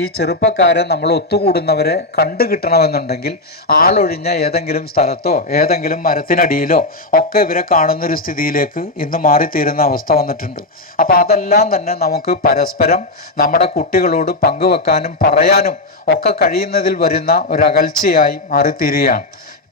ഈ ചെറുപ്പക്കാരെ നമ്മൾ ഒത്തുകൂടുന്നവരെ കണ്ടു കിട്ടണമെന്നുണ്ടെങ്കിൽ ആളൊഴിഞ്ഞ ഏതെങ്കിലും സ്ഥലത്തോ ഏതെങ്കിലും മരത്തിനടിയിലോ ഒക്കെ ഇവരെ കാണുന്ന ഒരു സ്ഥിതിയിലേക്ക് ഇന്ന് മാറിത്തീരുന്ന അവസ്ഥ വന്നിട്ടുണ്ട്. അപ്പൊ അതെല്ലാം തന്നെ നമുക്ക് പരസ്പരം നമ്മുടെ കുട്ടികളോട് പങ്കുവെക്കാനും പറയാനും ഒക്കെ കഴിയുന്നതിൽ വരുന്ന ഒരു മാറിത്തീരുകയാണ്.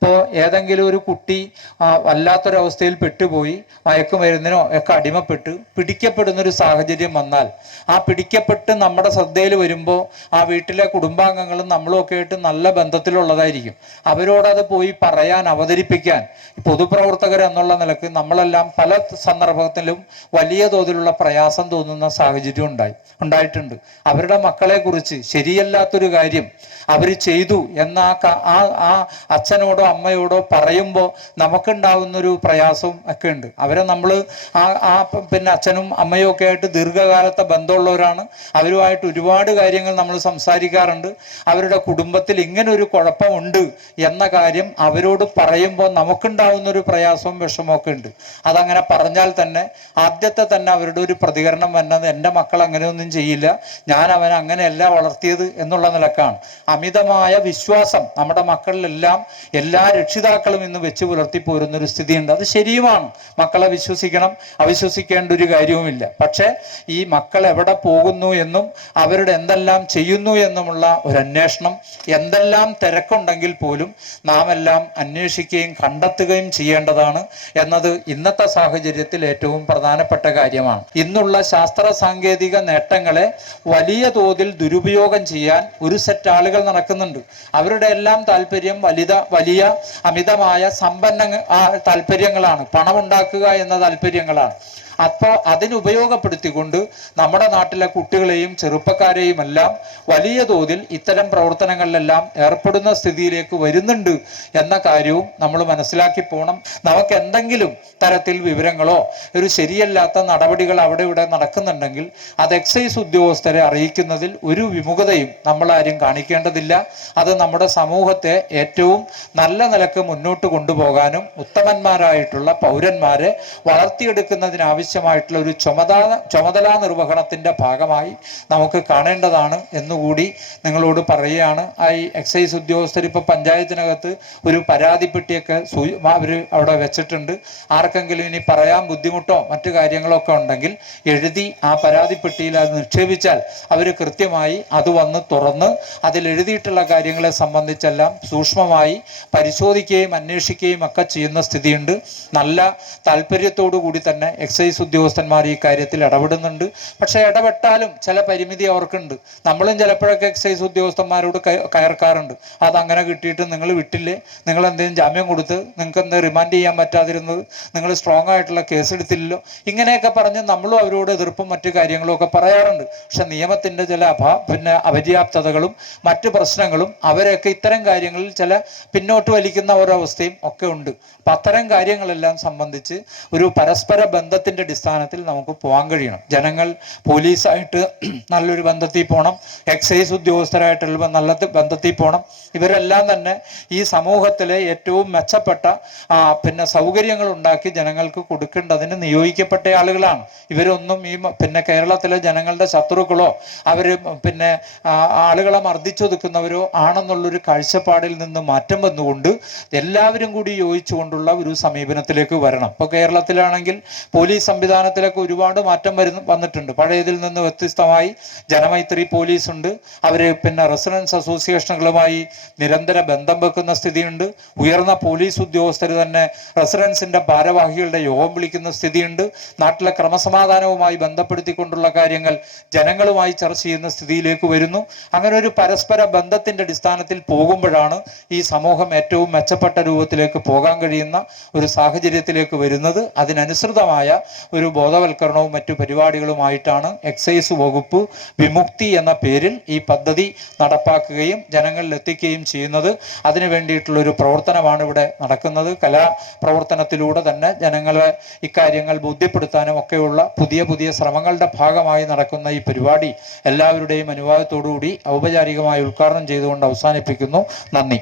ഇപ്പോൾ ഏതെങ്കിലും ഒരു കുട്ടി വല്ലാത്തൊരു വല്ലാത്തൊരവസ്ഥയിൽ പെട്ടുപോയി മയക്കുമരുന്നിനോ ഒക്കെ അടിമപ്പെട്ട് പിടിക്കപ്പെടുന്ന ഒരു സാഹചര്യം വന്നാൽ ആ പിടിക്കപ്പെട്ട് നമ്മുടെ ശ്രദ്ധയിൽ വരുമ്പോൾ ആ വീട്ടിലെ കുടുംബാംഗങ്ങളും നമ്മളും ഒക്കെ ആയിട്ട് നല്ല ബന്ധത്തിലുള്ളതായിരിക്കും. അവരോടത് പോയി പറയാൻ അവതരിപ്പിക്കാൻ പൊതുപ്രവർത്തകർ എന്നുള്ള നിലയ്ക്ക് നമ്മളെല്ലാം പല സന്ദർഭത്തിലും വലിയ തോതിലുള്ള പ്രയാസം തോന്നുന്ന സാഹചര്യം ഉണ്ടായി ഉണ്ടായിട്ടുണ്ട്. അവരുടെ മക്കളെ കുറിച്ച് ശരിയല്ലാത്തൊരു കാര്യം അവർ ചെയ്തു എന്ന ആ ആ അച്ഛനോടോ അമ്മയോടോ പറയുമ്പോൾ നമുക്കുണ്ടാവുന്ന ഒരു പ്രയാസവും ഒക്കെ ഉണ്ട്. അവരെ നമ്മൾ ആ ആ പിന്നെ അച്ഛനും അമ്മയും ഒക്കെ ആയിട്ട് ദീർഘകാലത്തെ ബന്ധമുള്ളവരാണ്. അവരുമായിട്ട് ഒരുപാട് കാര്യങ്ങൾ നമ്മൾ സംസാരിക്കാറുണ്ട്. അവരുടെ കുടുംബത്തിൽ ഇങ്ങനെ ഒരു കുഴപ്പമുണ്ട് എന്ന കാര്യം അവരോട് പറയുമ്പോൾ നമുക്കുണ്ടാവുന്ന ഒരു പ്രയാസവും വിഷമവും ഒക്കെ ഉണ്ട്. അതങ്ങനെ പറഞ്ഞാൽ തന്നെ ആദ്യത്തെ തന്നെ അവരുടെ ഒരു പ്രതികരണം വന്നത് എന്റെ മക്കൾ അങ്ങനെയൊന്നും ചെയ്യില്ല. ഞാൻ അവനെ അങ്ങനെയല്ല വളർത്തിയത് എന്നുള്ള നിലക്കാണ്. അമിതമായ വിശ്വാസം നമ്മുടെ മക്കളിലെല്ലാം എല്ലാ രക്ഷിതാക്കളും ഇന്ന് വെച്ച് പുലർത്തി പോരുന്ന ഒരു സ്ഥിതിയുണ്ട്. അത് ശരിയുമാണ്. മക്കളെ വിശ്വസിക്കണം. അവിശ്വസിക്കേണ്ട ഒരു കാര്യവുമില്ല. പക്ഷേ ഈ മക്കൾ എവിടെ പോകുന്നു എന്നും അവരുടെ എന്തെല്ലാം ചെയ്യുന്നു എന്നുമുള്ള ഒരു അന്വേഷണം എന്തെല്ലാം തിരക്കുണ്ടെങ്കിൽ പോലും നാം എല്ലാം അന്വേഷിക്കുകയും കണ്ടെത്തുകയും ചെയ്യേണ്ടതാണ് എന്നത് ഇന്നത്തെ സാഹചര്യത്തിൽ ഏറ്റവും പ്രധാനപ്പെട്ട കാര്യമാണ്. ഇന്നുള്ള ശാസ്ത്ര സാങ്കേതിക നേട്ടങ്ങളെ വലിയ തോതിൽ ദുരുപയോഗം ചെയ്യാൻ ഒരു സെറ്റ് ആളുകൾ നടക്കുന്നുണ്ട്. അവരുടെ എല്ലാം താല്പര്യം വലുത വലിയ അമിതമായ സമ്പന്ന താല്പര്യങ്ങളാണ്. പണം ഉണ്ടാക്കുക എന്ന താല്പര്യങ്ങളാണ്. അപ്പോൾ അതിനുപയോഗപ്പെടുത്തിക്കൊണ്ട് നമ്മുടെ നാട്ടിലെ കുട്ടികളെയും ചെറുപ്പക്കാരെയും എല്ലാം വലിയ തോതിൽ ഇത്തരം പ്രവർത്തനങ്ങളിലെല്ലാം ഏർപ്പെടുന്ന സ്ഥിതിയിലേക്ക് വരുന്നുണ്ട് എന്ന കാര്യവും നമ്മൾ മനസ്സിലാക്കി പോകണം നമുക്ക് എന്തെങ്കിലും തരത്തിൽ വിവരങ്ങളോ ഒരു ശരിയല്ലാത്ത നടപടികൾ അവിടെ ഇവിടെ നടക്കുന്നുണ്ടെങ്കിൽ അത് എക്സൈസ് ഉദ്യോഗസ്ഥരെ അറിയിക്കുന്നതിൽ ഒരു വിമുഖതയും നമ്മൾ ആരും കാണിക്കേണ്ടതില്ല. അത് നമ്മുടെ സമൂഹത്തെ ഏറ്റവും നല്ല നിലയ്ക്ക് മുന്നോട്ട് കൊണ്ടുപോകാനും ഉത്തമന്മാരായിട്ടുള്ള പൗരന്മാരെ വളർത്തിയെടുക്കുന്നതിനാവശ്യമായിട്ടുള്ള ഒരു ചുമതല ചുമതലാ നിർവഹണത്തിന്റെ ഭാഗമായി നമുക്ക് കാണേണ്ടതാണ് എന്നുകൂടി നിങ്ങളോട് പറയുകയാണ്. ഈ എക്സൈസ് ഉദ്യോഗസ്ഥർ ഇപ്പോൾ പഞ്ചായത്തിനകത്ത് ഒരു പരാതിപ്പെട്ടിയൊക്കെ അവർ അവിടെ വെച്ചിട്ടുണ്ട്. ആർക്കെങ്കിലും ഇനി പറയാൻ ബുദ്ധിമുട്ടോ മറ്റു കാര്യങ്ങളോ ഒക്കെ ഉണ്ടെങ്കിൽ എഴുതി ആ പരാതിപ്പെട്ടിയിൽ അത് നിക്ഷേപിച്ചാൽ അവർ കൃത്യമായി അത് വന്ന് തുറന്ന് അതിൽ എഴുതിയിട്ടുള്ള കാര്യങ്ങളെ സംബന്ധിച്ചെല്ലാം സൂക്ഷ്മമായി പരിശോധിക്കുകയും അന്വേഷിക്കുകയും ഒക്കെ ചെയ്യുന്ന സ്ഥിതിയുണ്ട്. നല്ല താല്പര്യത്തോടു കൂടി തന്നെ എക്സൈസ് ഉദ്യോഗസ്ഥന്മാർ ഈ കാര്യത്തിൽ ഇടപെടുന്നുണ്ട്. പക്ഷേ ഇടപെട്ടാലും ചില പരിമിതി അവർക്കുണ്ട്. നമ്മളും ചിലപ്പോഴൊക്കെ എക്സൈസ് ഉദ്യോഗസ്ഥന്മാരോട് കയ- കയർക്കാറുണ്ട്. അതങ്ങനെ കിട്ടിയിട്ട് നിങ്ങൾ വിട്ടില്ലേ? നിങ്ങൾ എന്തെങ്കിലും ജാമ്യം കൊടുത്ത് നിങ്ങൾക്ക് എന്ത് റിമാൻഡ് ചെയ്യാൻ പറ്റാതിരുന്നത്? നിങ്ങൾ സ്ട്രോങ് ആയിട്ടുള്ള കേസ് എടുത്തില്ലല്ലോ? ഇങ്ങനെയൊക്കെ പറഞ്ഞ് നമ്മളും അവരോട് എതിർപ്പും മറ്റു കാര്യങ്ങളും ഒക്കെ പറയാറുണ്ട്. പക്ഷെ നിയമത്തിന്റെ ചില അഭാ പിന്നെ അപര്യാപ്തതകളും മറ്റു പ്രശ്നങ്ങളും അവരെയൊക്കെ ഇത്തരം കാര്യങ്ങളിൽ ചില പിന്നോട്ട് വലിക്കുന്ന ഒരവസ്ഥയും ഒക്കെ ഉണ്ട്. അപ്പൊ അത്തരം കാര്യങ്ങളെല്ലാം സംബന്ധിച്ച് ഒരു പരസ്പര ബന്ധത്തിന്റെ അടിസ്ഥാനത്തിൽ നമുക്ക് പോകാൻ കഴിയണം. ജനങ്ങൾ പോലീസായിട്ട് നല്ലൊരു ബന്ധത്തിൽ പോകണം എക്സൈസ് ഉദ്യോഗസ്ഥരായിട്ടുള്ള നല്ല ബന്ധത്തിൽ പോകണം ഇവരെല്ലാം തന്നെ ഈ സമൂഹത്തിലെ ഏറ്റവും മെച്ചപ്പെട്ട പിന്നെ സൗകര്യങ്ങൾ ഉണ്ടാക്കി ജനങ്ങൾക്ക് കൊടുക്കേണ്ടതിന് നിയോഗിക്കപ്പെട്ട ആളുകളാണ്. ഇവരൊന്നും ഈ പിന്നെ കേരളത്തിലെ ജനങ്ങളുടെ ശത്രുക്കളോ അവർ പിന്നെ ആളുകളെ മർദ്ദിച്ചൊതുക്കുന്നവരോ ആണെന്നുള്ളൊരു കാഴ്ചപ്പാടിൽ നിന്ന് മാറ്റം വന്നുകൊണ്ട് എല്ലാവരും കൂടി യോജിച്ചുകൊണ്ടുള്ള ഒരു സമീപനത്തിലേക്ക് വരണം. ഇപ്പോൾ കേരളത്തിലാണെങ്കിൽ പോലീസ് സംവിധാനത്തിലൊക്കെ ഒരുപാട് മാറ്റം വരുന്നു വന്നിട്ടുണ്ട്. പഴയതിൽ നിന്ന് വ്യത്യസ്തമായി ജനമൈത്രി പോലീസ് ഉണ്ട് അവർ പിന്നെ റെസിഡൻസ് അസോസിയേഷനുകളുമായി നിരന്തര ബന്ധം വെക്കുന്ന സ്ഥിതിയുണ്ട്. ഉയർന്ന പോലീസ് ഉദ്യോഗസ്ഥർ തന്നെ റെസിഡൻസിന്റെ ഭാരവാഹികളുടെ യോഗം വിളിക്കുന്ന സ്ഥിതിയുണ്ട്. നാട്ടിലെ ക്രമസമാധാനവുമായി ബന്ധപ്പെടുത്തിക്കൊണ്ടുള്ള കാര്യങ്ങൾ ജനങ്ങളുമായി ചർച്ച ചെയ്യുന്ന സ്ഥിതിയിലേക്ക് വരുന്നു. അങ്ങനെ ഒരു പരസ്പര ബന്ധത്തിന്റെ അടിസ്ഥാനത്തിൽ പോകുമ്പോഴാണ് ഈ സമൂഹം ഏറ്റവും മെച്ചപ്പെട്ട രൂപത്തിലേക്ക് പോകാൻ കഴിയുന്ന ഒരു സാഹചര്യത്തിലേക്ക് വരുന്നത്. അതിനനുസൃതമായ ഒരു ബോധവൽക്കരണവും മറ്റു പരിപാടികളുമായിട്ടാണ് എക്സൈസ് വകുപ്പ് വിമുക്തി എന്ന പേരിൽ ഈ പദ്ധതി നടപ്പാക്കുകയും ജനങ്ങളിൽ എത്തിക്കുകയും ചെയ്യുന്നത്. അതിനു വേണ്ടിയിട്ടുള്ള ഒരു പ്രവർത്തനമാണ് ഇവിടെ നടക്കുന്നത്. കലാ പ്രവർത്തനത്തിലൂടെ തന്നെ ജനങ്ങളെ ഇക്കാര്യങ്ങൾ ബോധ്യപ്പെടുത്താനും ഒക്കെയുള്ള പുതിയ പുതിയ ശ്രമങ്ങളുടെ ഭാഗമായി നടക്കുന്ന ഈ പരിപാടി എല്ലാവരുടെയും അനുവാദത്തോടുകൂടി ഔപചാരികമായി ഉദ്ഘാടനം ചെയ്തുകൊണ്ട് അവസാനിപ്പിക്കുന്നു. നന്ദി.